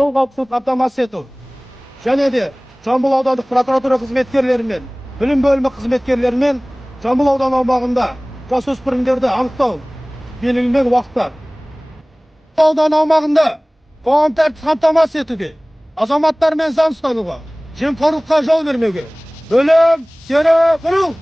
жол қауіпсіздігін қамтамасыз ету және де Жамбыл аудандық прокуратура қызметкерлерімен, білім бөлімі қызметкерлерімен Жамбыл ауданы аумағында жасөспірімдерді анықтау белгіленген уақытта аудан аумағында қоғам тәртібін қамтамасыз етуге, азаматтармен заң ұстануға, жемқорлыққа жол бермеуге. Бөлім, сері, бұрыл!